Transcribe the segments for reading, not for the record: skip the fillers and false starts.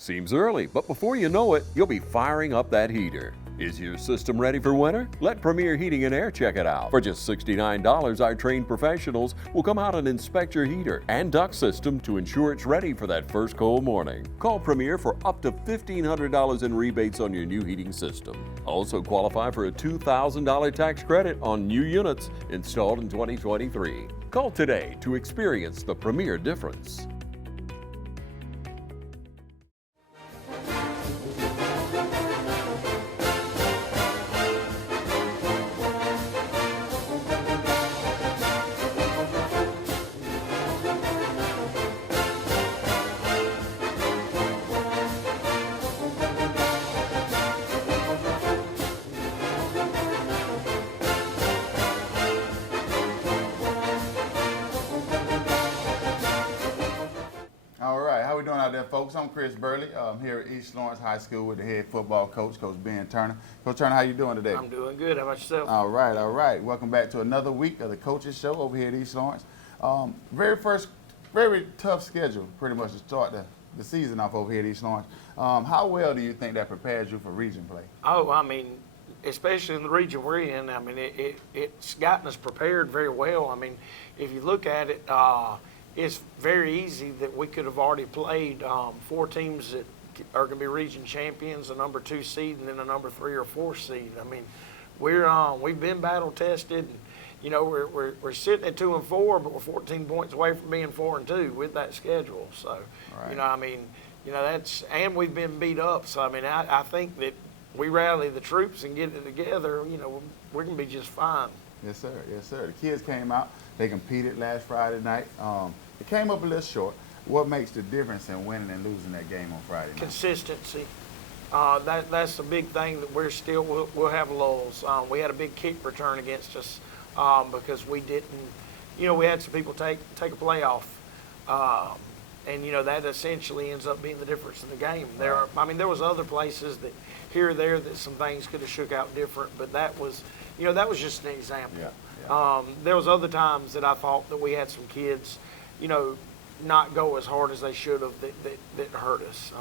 Seems early, but before you know it, you'll be firing up that heater. Is your system ready for winter? Let Premier Heating and Air check it out. For just $69, our trained professionals will come out and inspect your heater and duct system to ensure it's ready for that first cold morning. Call Premier for up to $1,500 in rebates on your new heating system. Also qualify for a $2,000 tax credit on new units installed in 2023. Call today to experience the Premier difference. Folks, I'm Chris Burley. I'm here at East Lawrence High School with the head football coach, Coach Ben Turner. Coach Turner, how you doing today? I'm doing good. How about yourself? All right. Welcome back to another week of the Coaches Show over here at East Lawrence. Very tough schedule, pretty much to start the season off over here at East Lawrence. How well do you think that prepares you for region play? Oh, I mean, especially in the region we're in, I mean, it's gotten us prepared very well. I mean, if you look at it, it's very easy that we could have already played 4 teams that are going to be region champions, a number 2 seed, and then a number 3 or 4 seed. I mean, we've been battle tested. And, you know, we're sitting at 2-4, but we're 14 points away from being 4-2 with that schedule. So, right. You know, I mean, you know and we've been beat up. So I mean, I think that we rally the troops and get it together. You know, we're going to be just fine. Yes, sir. Yes, sir. The kids came out. They competed last Friday night. It came up a little short. What makes the difference in winning and losing that game on Friday night? Consistency. That's the big thing that we'll have lulls. We had a big kick return against us because we didn't, you know, we had some people take a playoff. And, you know, that essentially ends up being the difference in the game. There was other places that here or there that some things could have shook out different, but that was just an example. Yeah. There was other times that I thought that we had some kids, you know, not go as hard as they should have that hurt us.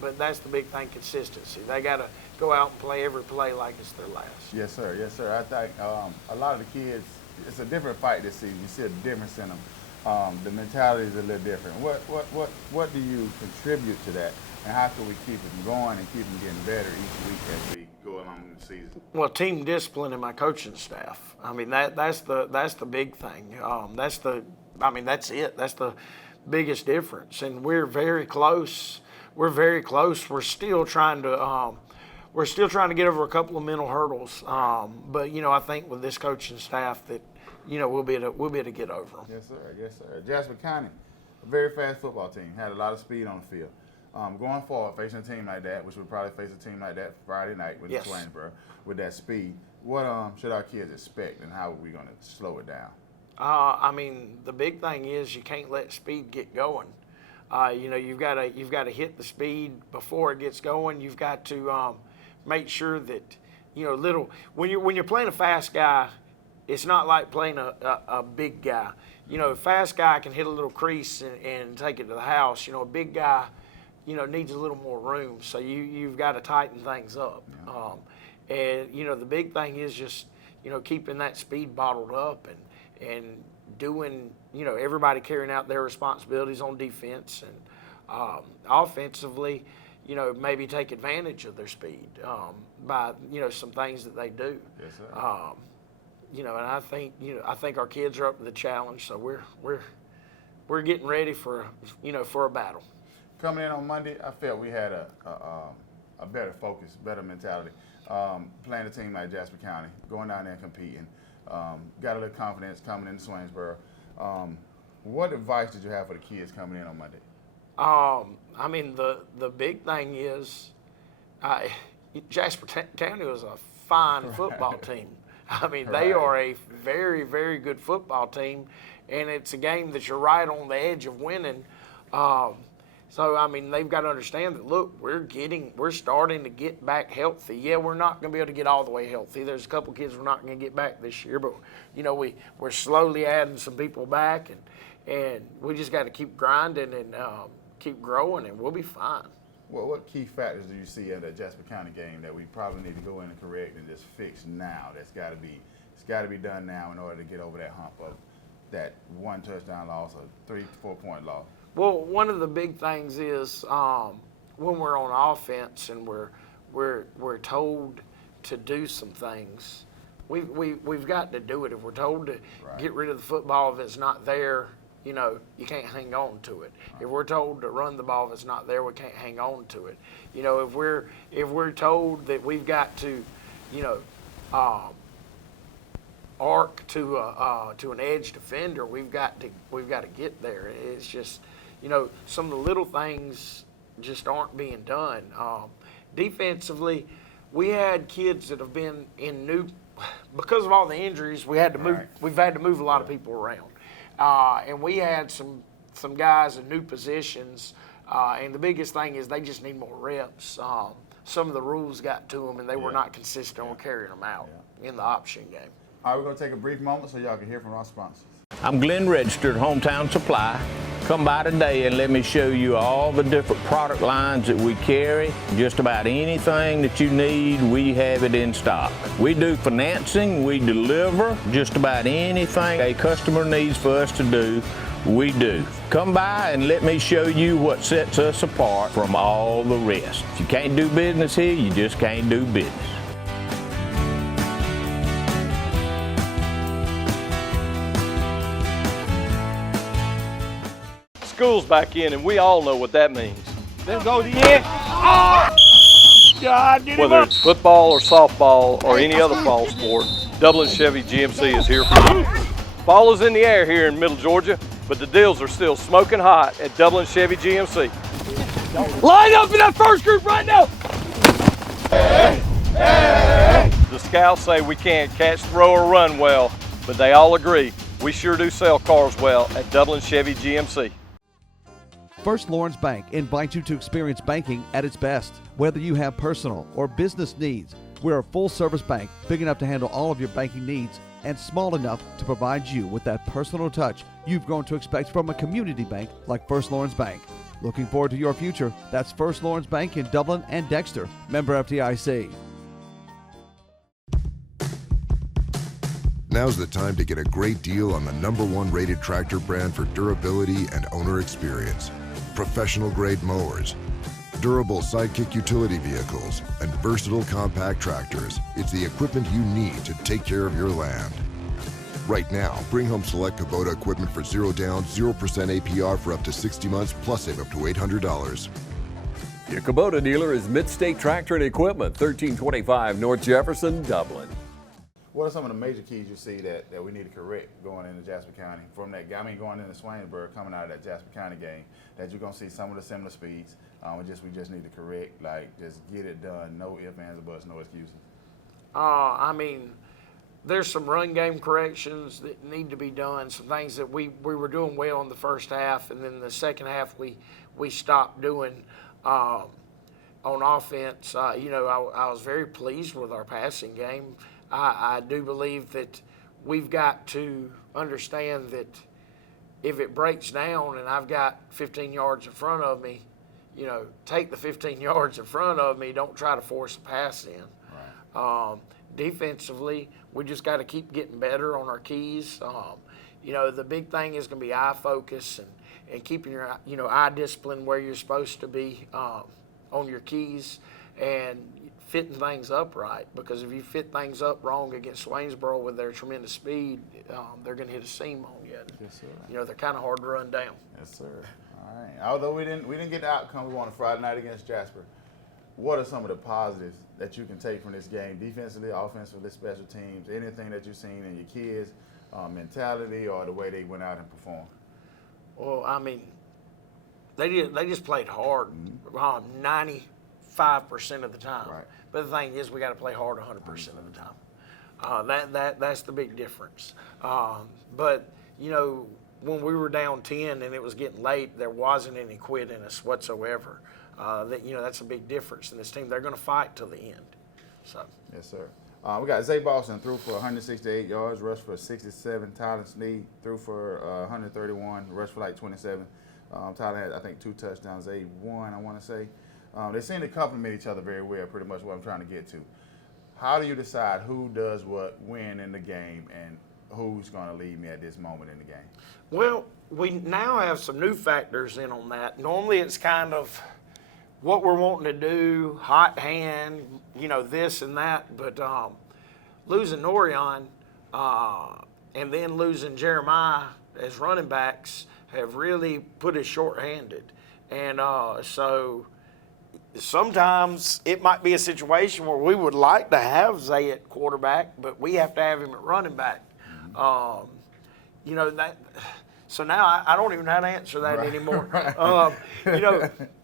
But that's the big thing, consistency. They got to go out and play every play like it's their last. Yes, sir. Yes, sir. I think a lot of the kids, it's a different fight this season. You see a difference in them. The mentality is a little different. What do you contribute to that, and how can we keep them going and keep them getting better each week as we go along the season? Well, team discipline and my coaching staff. I mean, that's the big thing. That's it. That's the biggest difference. And we're very close. We're still trying to get over a couple of mental hurdles. But you know, I think with this coaching staff that, you know, we'll be able to get over them. Yes, sir. Yes, sir. Jasper County, a very fast football team, had a lot of speed on the field. Going forward, facing a team like that, which would probably face a team like that Friday night with Yes. the Swainsboro, with that speed, what should our kids expect, and how are we going to slow it down? I mean, the big thing is you can't let speed get going. You know, you've got to hit the speed before it gets going. You've got to make sure that, you know, when you're playing a fast guy, it's not like playing a big guy. You know, a fast guy can hit a little crease and take it to the house. You know, a big guy, you know, needs a little more room. So you've got to tighten things up. Yeah. And, you know, the big thing is just, you know, keeping that speed bottled up and doing, you know, everybody carrying out their responsibilities on defense and offensively, you know, maybe take advantage of their speed by, you know, some things that they do. Yes, sir. You know, and I think our kids are up to the challenge, so we're getting ready for a battle. Coming in on Monday, I felt we had a better focus, better mentality. Playing a team like Jasper County, going down there and competing, got a little confidence coming into Swainsboro. What advice did you have for the kids coming in on Monday? I mean, the big thing is Jasper County was a fine football team. I mean, they are a very, very good football team, and it's a game that you're right on the edge of winning. So, I mean, they've got to understand that, look, we're starting to get back healthy. Yeah, we're not going to be able to get all the way healthy. There's a couple kids we're not going to get back this year, but, you know, we're slowly adding some people back, and we just got to keep grinding and keep growing, and we'll be fine. What key factors do you see in the Jasper County game that we probably need to go in and correct and just fix now? It's got to be done now in order to get over that hump of that 1 touchdown loss or 3-4 point loss. Well, one of the big things is when we're on offense and we're told to do some things, we've got to do it. If we're told to get rid of the football if it's not there, you can't hang on to it. If we're told to run the ball if it's not there, we can't hang on to it. If we're told that we've got to, arc to an edge defender, we've got to get there. It's just, some of the little things just aren't being done. Defensively, we had kids that have been because of all the injuries, we had to move. We've had to move a lot of people around, and we had some guys in new positions. And the biggest thing is they just need more reps. Some of the rules got to them, and they were not consistent on carrying them out in the option game. All right, we're going to take a brief moment so y'all can hear from our sponsors. I'm Glenn Registered, Hometown Supply. Come by today and let me show you all the different product lines that we carry. Just about anything that you need, we have it in stock. We do financing, we deliver just about anything a customer needs for us to do, we do. Come by and let me show you what sets us apart from all the rest. If you can't do business here, you just can't do business. School's back in, and we all know what that means. Then go to the end. Oh! God, get him up. Whether it's football or softball or any other fall sport, Dublin Chevy GMC is here for you. Fall is in the air here in Middle Georgia, but the deals are still smoking hot at Dublin Chevy GMC. Line up in that first group right now. Hey, hey, hey. The scouts say we can't catch, throw, or run well, but they all agree we sure do sell cars well at Dublin Chevy GMC. First Lawrence Bank invites you to experience banking at its best. Whether you have personal or business needs, we're a full-service bank big enough to handle all of your banking needs and small enough to provide you with that personal touch you've grown to expect from a community bank like First Lawrence Bank. Looking forward to your future. That's First Lawrence Bank in Dublin and Dexter. Member FDIC. Now's the time to get a great deal on the #1 rated tractor brand for durability and owner experience. Professional grade mowers, durable sidekick utility vehicles, and versatile compact tractors. It's the equipment you need to take care of your land. Right now, bring home select Kubota equipment for 0 down, 0% APR for up to 60 months, plus save up to $800. Your Kubota dealer is Mid-State Tractor and Equipment, 1325 North Jefferson, Dublin. What are some of the major keys you see that we need to correct going into Jasper County from that game? I mean, going into Swainsboro, coming out of that Jasper County game, that you're gonna see some of the similar speeds. We just need to correct, just get it done. No ifs, ands, or buts, no excuses. There's some run game corrections that need to be done. Some things that we were doing well in the first half, and then the second half we stopped doing on offense. I was very pleased with our passing game. I do believe that we've got to understand that if it breaks down and I've got 15 yards in front of me, take the 15 yards in front of me. Don't try to force a pass in. Right. Defensively, we just got to keep getting better on our keys. The big thing is going to be eye focus and keeping your eye discipline where you're supposed to be on your keys and fitting things up right, because if you fit things up wrong against Swainsboro with their tremendous speed, they're going to hit a seam on you. Yes, sir. They're kind of hard to run down. Yes, sir. All right. Although we didn't get the outcome we wanted Friday night against Jasper, what are some of the positives that you can take from this game, defensively, offensively, special teams, anything that you've seen in your kids' mentality or the way they went out and performed? Well, they just played hard, 95% of the time. Right. But the thing is, we got to play hard 100% of the time. That's the big difference. But when we were down 10 and it was getting late, there wasn't any quit in us whatsoever. That's a big difference in this team. They're going to fight till the end. So. Yes, sir. We got Zay Boston threw for 168 yards, rushed for 67. Tyler Sneed threw for 131, rushed for 27. Tyler had, I think, 2 touchdowns. Zay 1, I want to say. They seem to complement each other very well, pretty much what I'm trying to get to. How do you decide who does what, when in the game, and who's going to lead me at this moment in the game? Well, we now have some new factors in on that. Normally it's kind of what we're wanting to do, hot hand, this and that. But losing Norion and then losing Jeremiah as running backs have really put us short-handed. And so sometimes it might be a situation where we would like to have Zay at quarterback, but we have to have him at running back. That. So now I don't even know how to answer that anymore.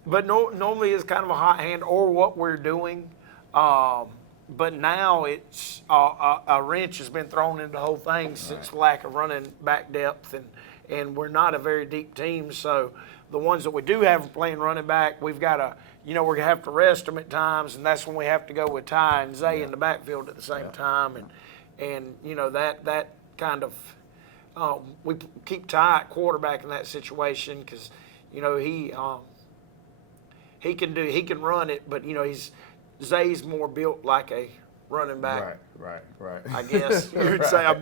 But normally it's kind of a hot hand or what we're doing. But now it's a wrench has been thrown into the whole thing since lack of running back depth, and we're not a very deep team. So the ones that we do have playing running back, we've got to, we're going to have to rest them at times, and that's when we have to go with Ty and Zay in the backfield at the same time. And that kind of we keep Ty at quarterback in that situation because he can run it, but Zay's more built like a running back. Right. I guess you would say a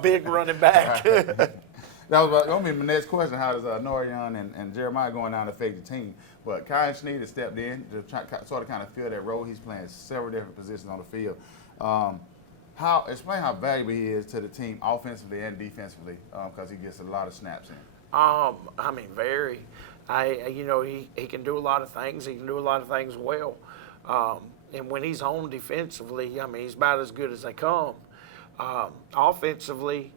big running back. That was going to be my next question. How does Norion and Jeremiah going down to fake the team? But Kyle Sneed has stepped in to sort of kind of fill that role. He's playing several different positions on the field. Explain how valuable he is to the team offensively and defensively because he gets a lot of snaps in. Very. He can do a lot of things. He can do a lot of things well. And when he's home defensively, he's about as good as they come. Offensively,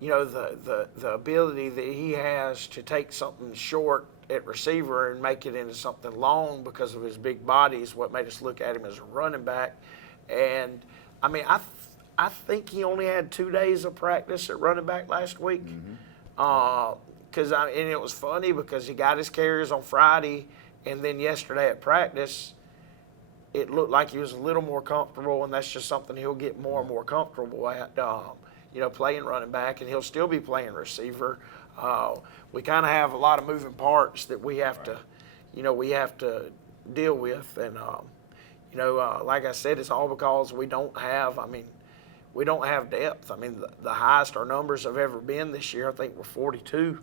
the ability that he has to take something short at receiver and make it into something long because of his big body is what made us look at him as a running back. And, I think he only had 2 days of practice at running back last week. And it was funny because he got his carries on Friday, and then yesterday at practice, it looked like he was a little more comfortable, and that's just something he'll get more and more comfortable at, playing running back, and he'll still be playing receiver. We kind of have a lot of moving parts that we have to, deal with, and like I said, it's all because we don't have depth. The highest our numbers have ever been this year, I think, were 42,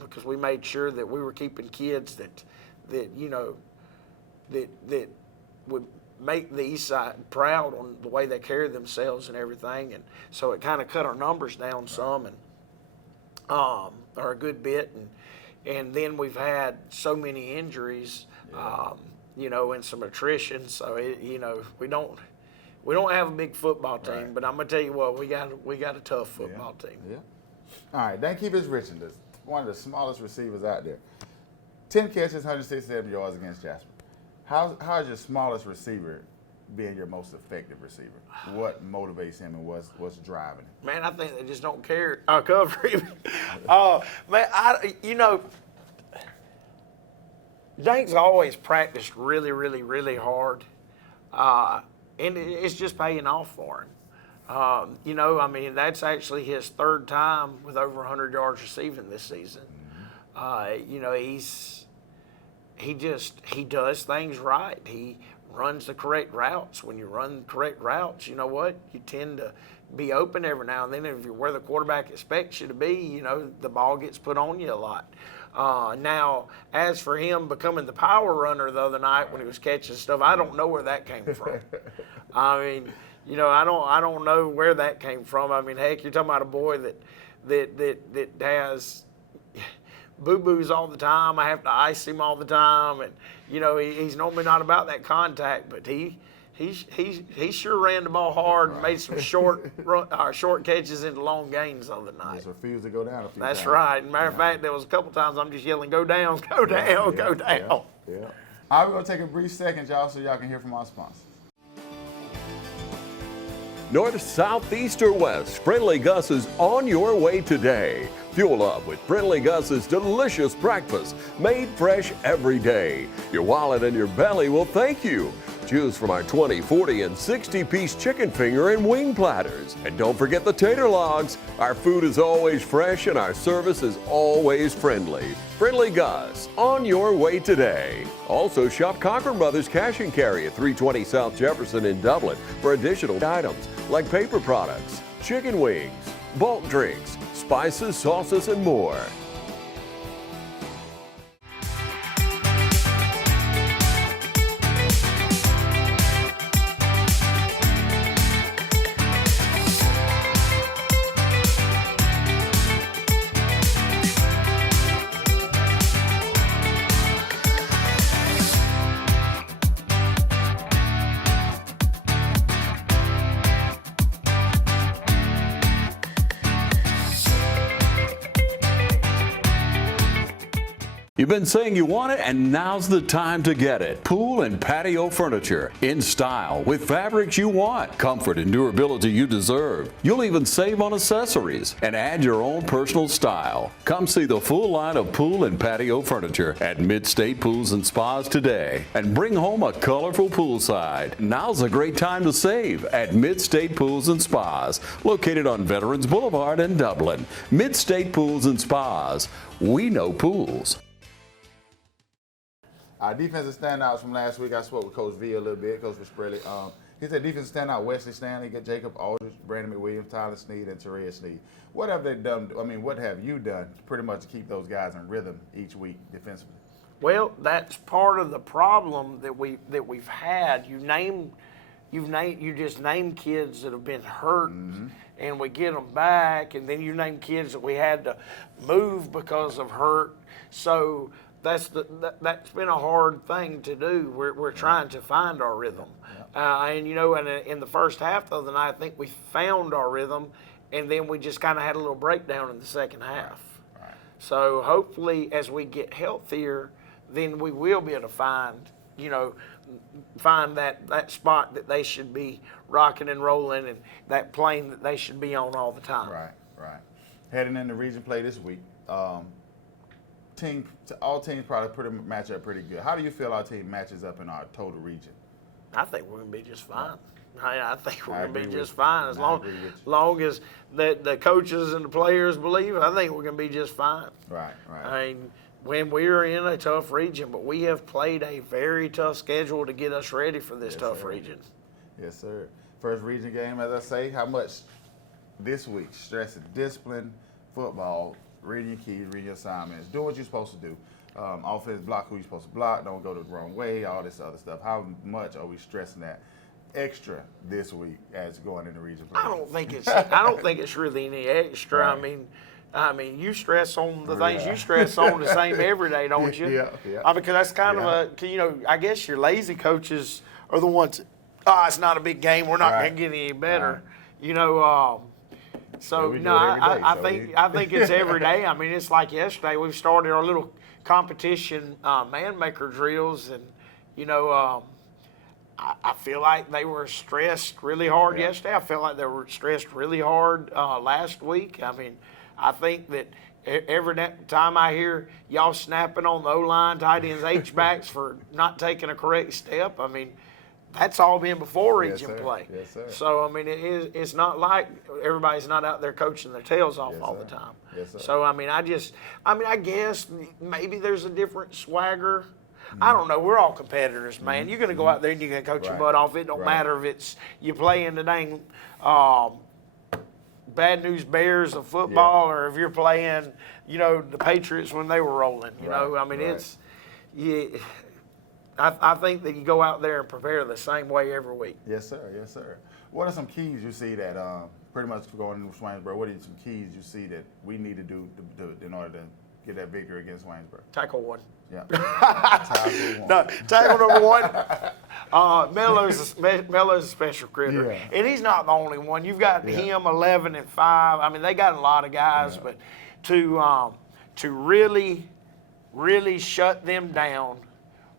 because we made sure that we were keeping kids that would make the East Side proud on the way they carry themselves and everything, and so it kind of cut our numbers down some, and or a good bit, and then we've had so many injuries, and some attrition, so we don't have a big football team, but I'm gonna tell you what, we got a tough football team. Yeah. All right, Dankevis Richardson, one of the smallest receivers out there. 10 catches, 167 yards against Jasper. How is your smallest receiver being your most effective receiver? What motivates him and what's driving him? Man, I think they just don't care cover him. Dank's always practiced really, really, really hard, and it's just paying off for him. That's actually his third time with over 100 yards receiving this season. He does things right. He runs the correct routes. When you run the correct routes, you know what? You tend to be open every now and then. If you're where the quarterback expects you to be, the ball gets put on you a lot. Now, as for him becoming the power runner the other night when he was catching stuff, I don't know where that came from. I don't know where that came from. Heck, you're talking about a boy that has boo-boos all the time. I have to ice him all the time, and he's normally not about that contact, but he sure ran the ball hard and made some short catches into long gains the other night. Just refused to go down a few times. That's right. Matter of fact, there was a couple times I'm just yelling, "Go down, go down, go down." Yeah. All right, we're going to take a brief second, y'all, so y'all can hear from our sponsors. North, south, east, or west, Friendly Gus is on your way today. Fuel up with Friendly Gus's delicious breakfast, made fresh every day. Your wallet and your belly will thank you. Choose from our 20, 40, and 60-piece chicken finger and wing platters. And don't forget the tater logs. Our food is always fresh and our service is always friendly. Friendly Gus, on your way today. Also, shop Cochran Brothers Cash and Carry at 320 South Jefferson in Dublin for additional items like paper products, chicken wings, bulk drinks, spices, sauces, and more. You've been saying you want it, and now's the time to get it. Pool and patio furniture in style with fabrics you want, comfort and durability you deserve. You'll even save on accessories and add your own personal style. Come see the full line of pool and patio furniture at Mid-State Pools and Spas today and bring home a colorful poolside. Now's a great time to save at Mid-State Pools and Spas, located on Veterans Boulevard in Dublin. Mid-State Pools and Spas. We know pools. Our defensive standouts from last week, I spoke with Coach V a little bit, Coach Visprelli. He said defensive standout Wesley Stanley, Jacob Aldridge, Brandon McWilliams, Tyler Sneed, and Terea Sneed. What have they done? I mean, what have you done pretty much to keep those guys in rhythm each week defensively? Well, that's part of the problem that we've had. You just name kids that have been hurt, and we get them back, and then you name kids that we had to move because of hurt. So that's been a hard thing to do. We're trying to find our rhythm, and in the first half of the night, I think we found our rhythm, and then we just kind of had a little breakdown in the second half. Right. So hopefully, as we get healthier, then we will be able to find that spot that they should be rocking and rolling, and that plane that they should be on all the time. Right. Heading into region play this week. All teams probably match up pretty good. How do you feel our team matches up in our total region? I think we're going to be just fine. I think we're going to be just fine as long as the coaches and the players believe it. I think we're going to be just fine. Right. I mean, when we're in a tough region, but we have played a very tough schedule to get us ready for this tough region. Yes, sir. First region game, as I say, how much this week? Stress and discipline, football, reading your keys, reading your assignments, do what you're supposed to do. Offense, block who you're supposed to block, don't go the wrong way, all this other stuff. How much are we stressing that extra this week as going into region play? I don't think it's really any extra. Right. I mean, you stress on the things you stress on the same every day, don't you? Yeah. Because that's kind of I guess your lazy coaches are the ones. It's not a big game. We're not going to get any better. Right. I think it's every day. I mean, it's like yesterday we started our little competition man maker drills, and I feel like they were stressed really hard yesterday. I feel like they were stressed really hard last week. I mean, I think that every time I hear y'all snapping on the O-line, tight ends, H-backs for not taking a correct step, I mean, that's all been before region play. Yes, sir. So, I mean, it's not like everybody's not out there coaching their tails off all the time. Yes, sir. So, I guess maybe there's a different swagger. I don't know. We're all competitors, man. You're going to go out there and you're going to coach your butt off. It don't matter if it's you playing the dang Bad News Bears of football or if you're playing, the Patriots when they were rolling. It's I think that you go out there and prepare the same way every week. Yes, sir. What are some keys you see that pretty much going into Swainsboro? What are some keys you see that we need to do in order to get that victory against Swainsboro? Tackle one. Yeah. Tackle number one. Mello's a special critter, and he's not the only one. You've got him, 11 and 5. I mean, they got a lot of guys, but to really shut them down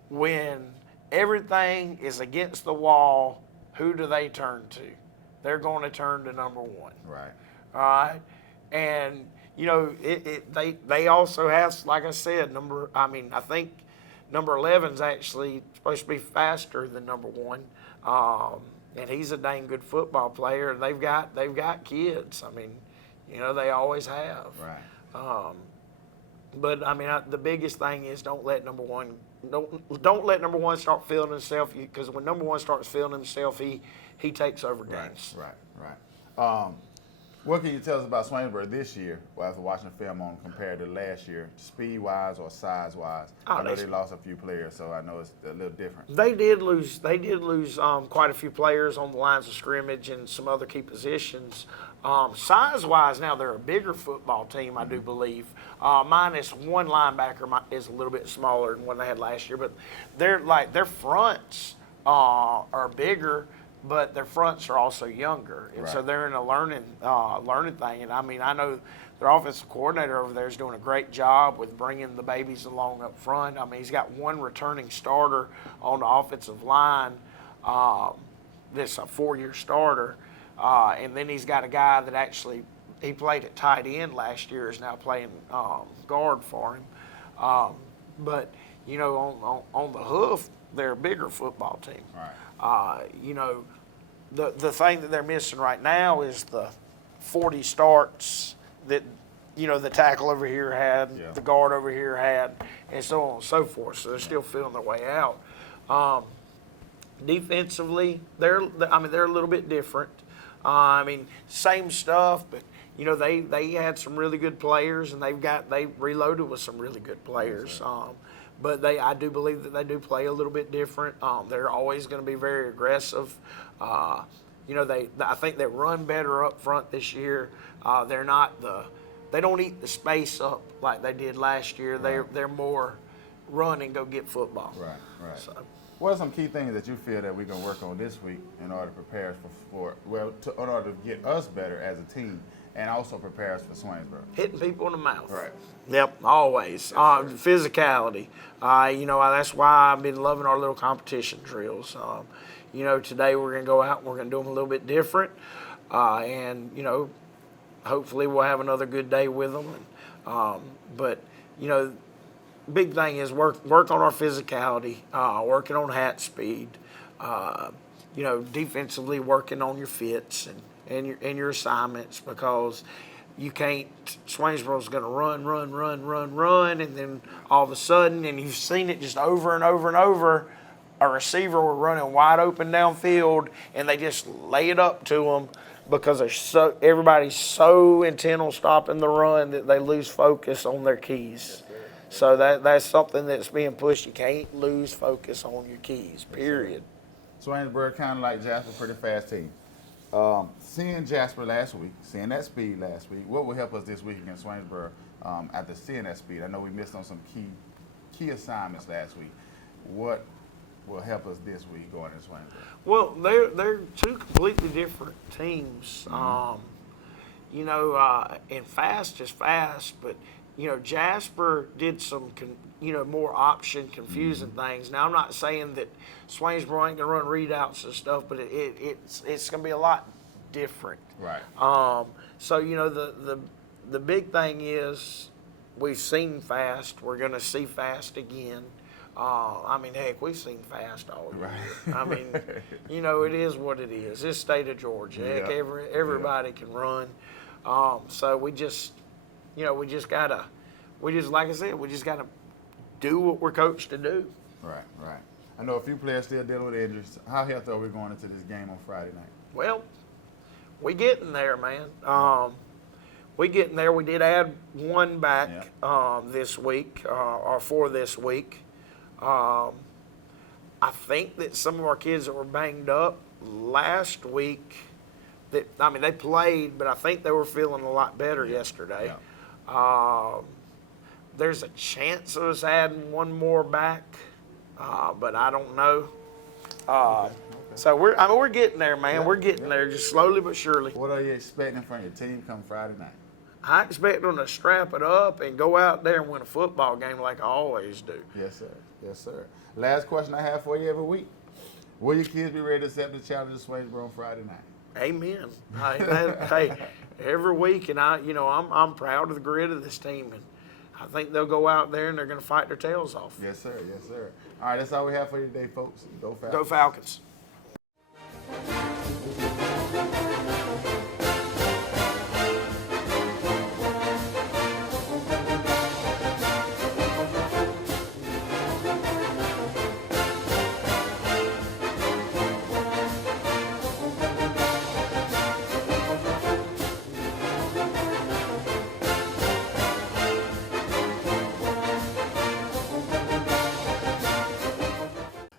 when everything is against the wall, who do they turn to? They're going to turn to number one. Right. All right, and they also have, like I said, I think number 11's actually supposed to be faster than number 1. And he's a dang good football player. And they've got kids. I mean, you know, they always have. Right. But I mean, the biggest thing is don't let number 1 start feeling himself, because when number 1 starts feeling himself, he takes over games. Right. What can you tell us about Swainsboro this year, after watching the film on compared to last year, speed-wise or size-wise? I know they lost a few players, so I know it's a little different. They did lose quite a few players on the lines of scrimmage and some other key positions. Size-wise, now they're a bigger football team, I do believe. Minus one linebacker is a little bit smaller than what they had last year, but their fronts are bigger, but their fronts are also younger, and so they're in a learning thing. And I mean, I know their offensive coordinator over there is doing a great job with bringing the babies along up front. I mean, he's got one returning starter on the offensive line. This a 4-year starter, and then he's got a guy that actually he played at tight end last year, is now playing guard for him. But you know, on the hoof, they're a bigger football team. Right. You know, the thing that they're missing right now is the 40 starts that, you know, the tackle over here had, the guard over here had, and so on and so forth. So they're still feeling their way out. Defensively, they're a little bit different. I mean, same stuff, but you know, they had some really good players, and they reloaded with some really good players. But I do believe that they do play a little bit different. They're always going to be very aggressive. You know, I think they run better up front this year. They don't eat the space up like they did last year. They're more run and go get football. Right. So, what are some key things that you feel that we can work on this week in order to prepare us in order to get us better as a team, and also prepare us for Swainsboro? Hitting people in the mouth. Right. Yep, always. Physicality. You know, that's why I've been loving our little competition drills. You know, today we're going to go out and we're going to do them a little bit different. And, you know, hopefully we'll have another good day with them. But, you know, big thing is work on our physicality, working on hat speed, you know, defensively working on your fits and your assignments, because you can't. Swainsboro's going to run, and then all of a sudden, and you've seen it just over and over and over, a receiver will running wide open downfield, and they just lay it up to them because everybody's so intent on stopping the run that they lose focus on their keys. So that's something that's being pushed. You can't lose focus on your keys, period. Swainsboro, kind of like Jasper, pretty fast team. Seeing Jasper last week, seeing that speed last week, what will help us this week against Swainsboro after seeing that speed? I know we missed on some key assignments last week. What will help us this week going to Swainsboro? Well, they're two completely different teams. You know, and fast is fast, but you know, Jasper did some, more option confusing things. Now, I'm not saying that Swainsboro ain't gonna run readouts and stuff, but it's gonna be a lot different. Right. So you know, the big thing is we've seen fast. We're gonna see fast again. I mean, heck, we've seen fast all year. Right. I mean, you know, it is what it is. It's state of Georgia. Heck, everybody can run. So we just gotta do what we're coached to do. Right. I know a few players still dealing with injuries. How healthy are we going into this game on Friday night? Well, we getting there, man. We getting there. We did add one back this week, or for this week. I think that some of our kids that were banged up last week, they played, but I think they were feeling a lot better yesterday. Yeah. There's a chance of us adding one more back, but I don't know. Okay. So we're getting there, man. Yeah. We're getting there, just slowly but surely. What are you expecting from your team come Friday night? I expect them to strap it up and go out there and win a football game like I always do. Yes, sir. Last question I have for you every week. Will your kids be ready to accept the challenge of Swainsboro on Friday night? Amen. Hey, every week, and I'm proud of the grit of this team. And I think they'll go out there and they're going to fight their tails off. Yes, sir. Yes, sir. All right, that's all we have for you today, folks. Go Falcons. Go Falcons.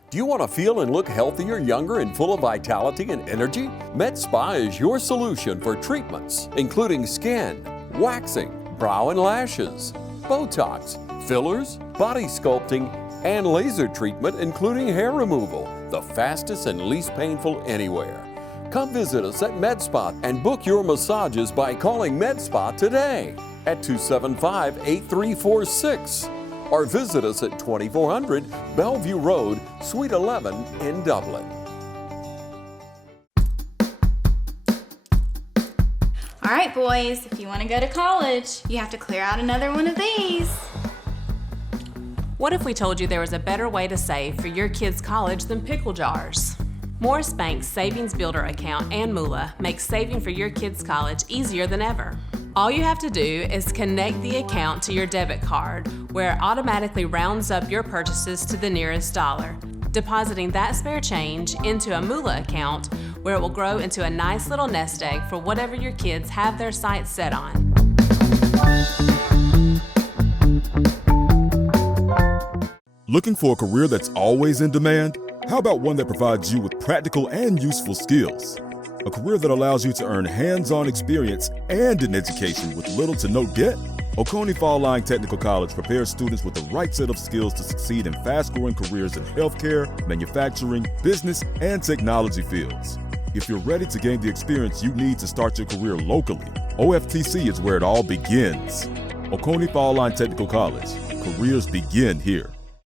Do you want to feel and look healthier, younger, and full of vitality and energy? Med Spa is your solution for treatments, including skin, waxing, brow and lashes, Botox, fillers, body sculpting, and laser treatment, including hair removal, the fastest and least painful anywhere. Come visit us at Med Spa and book your massages by calling Med Spa today at 275-8346. Or visit us at 2400 Bellevue Road, Suite 11 in Dublin. All right, boys, if you want to go to college, you have to clear out another one of these. What if we told you there was a better way to save for your kids' college than pickle jars? Morris Bank's Savings Builder account and moolah makes saving for your kids' college easier than ever. All you have to do is connect the account to your debit card, where it automatically rounds up your purchases to the nearest dollar, depositing that spare change into a moolah account where it will grow into a nice little nest egg for whatever your kids have their sights set on. Looking for a career that's always in demand? How about one that provides you with practical and useful skills? A career that allows you to earn hands-on experience and an education with little to no debt? Oconee Fall Line Technical College prepares students with the right set of skills to succeed in fast-growing careers in healthcare, manufacturing, business, and technology fields. If you're ready to gain the experience you need to start your career locally, OFTC is where it all begins. Oconee Fall Line Technical College. Careers begin here.